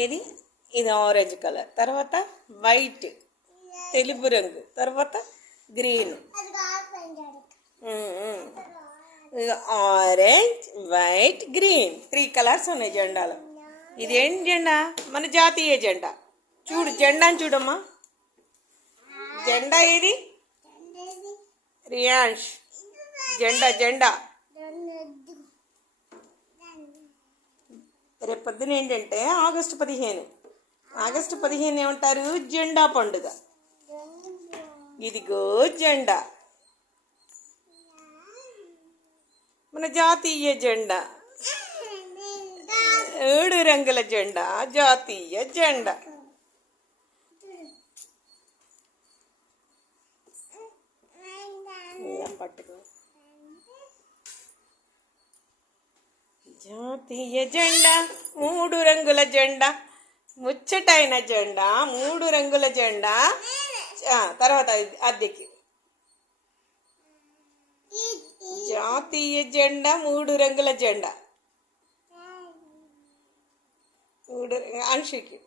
ఏది ఇది orange colour, తర్వాత వైట్ తెలుపు రంగు, తర్వాత green. Orange white green 3 colours ఉన్నాయి జెండాలో. ఇదేంటి జెండా? మన జాతీయ జెండా. చూడు జెండాని చూడమ్మా. జెండా ఏది? రియాన్ష్ జెండా జెండా. రేపు పొద్దున ఏంటంటే ఆగస్టు 15 ఏమంటారు? జెండా పండుగ. ఇదిగో జెండా, మన జాతీయ జెండా. 7 రంగుల జెండా, జాతీయ జెండా. పట్టుకో. జాతీయ జెండా 3 రంగుల జెండా, ముచ్చటైన జెండా 3 రంగుల జెండా. తర్వాత అద్దెకి జాతీయ జెండా 3 రంగుల జెండా. 3 అంశుకి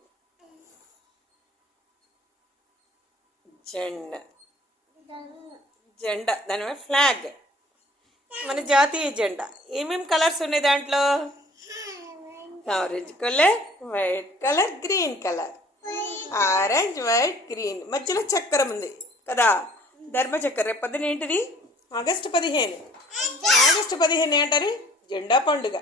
జెండా జెండా దాని ఫ్లాగ్, మన జాతీయ జెండా. ఏమేమి కలర్స్ ఉన్నాయి దాంట్లో? Orange colour, white colour, green colour. Orange white green, మధ్యలో చక్రం ఉంది కదా, ధర్మచక్రం. రేపు పొద్దున ఏంటిది? ఆగస్టు 15 ఏంటారు? జెండా పండుగ.